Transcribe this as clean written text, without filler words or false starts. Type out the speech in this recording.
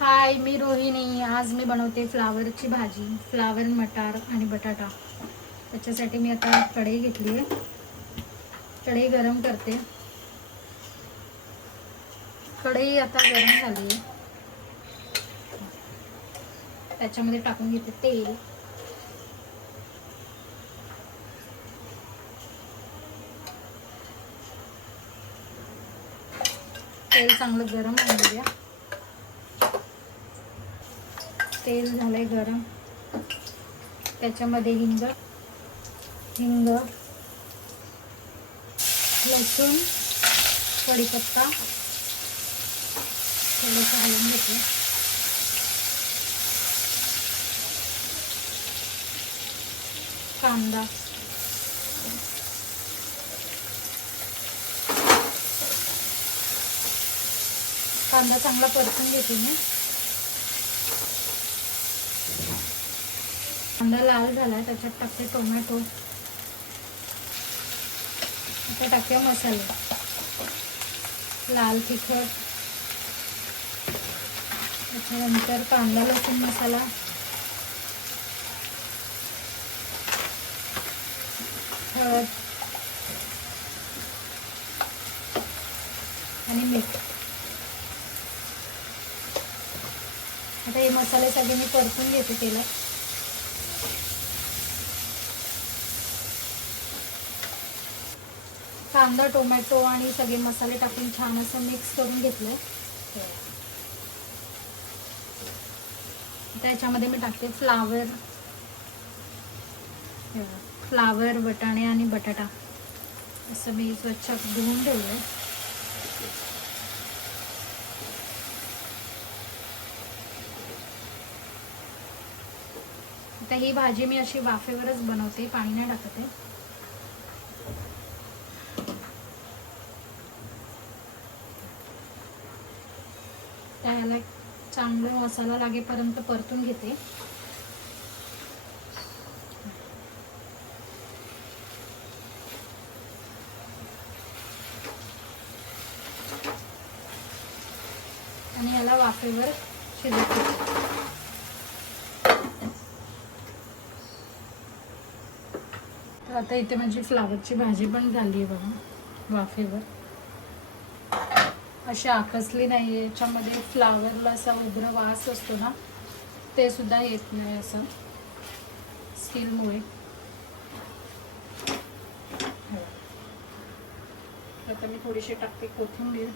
हाय, मी रोहिणी. आज मी बनवते फ्लावरची भाजी. फ्लावर, मटार आणि बटाटा. त्याच्यासाठी मी आता कढई घेतली आहे. कढई गरम करते. कढई आता गरम झाली आहे. त्याच्यामध्ये टाकून घेते तेल. तेल चांगलं गरम होऊन द्या. तेल झालंय गरम. त्याच्यामध्ये हिंग, लसूण, कढीपत्ता थोडंसं हलवून घेते. कांदा, कांदा चांगला परतून घेते मी. कांदा लाल झाला, त्याच्यात टाकते टोमॅटो. आता टाकते मसाले, लाल तिखट, त्याच्यानंतर कांदा लसूण मसाला, हळद आणि मीठ. आता हे मसाले सगळे मी परतून घेते तेलात. कांदा, टोमॅटो आणि सगळे मसाले टाकून छान असं मिक्स करून घेतलं. त्याच्यामध्ये मी टाकते फ्लावर, वटाणे आणि बटाटा. असं मी स्वच्छ धुवून ठेवलं. आता ही भाजी मी अशी वाफेवरच बनवते, पाणी नाही टाकते. त्याला चांगला मसाला लागेपर्यंत परतून घेते. आणि याला वाफेवर शिजत घेते. तर आता इथे माझी फ्लावरची भाजी पण झाली आहे बघा, वाफेवर. अशी आकसली नाही आहे. याच्यामध्ये फ्लावरला असा उग्र वास असतो ना, ते सुद्धा येत नाही असं स्टीलमुळे. आता मी थोडीशी टाकते कोथिंबीर.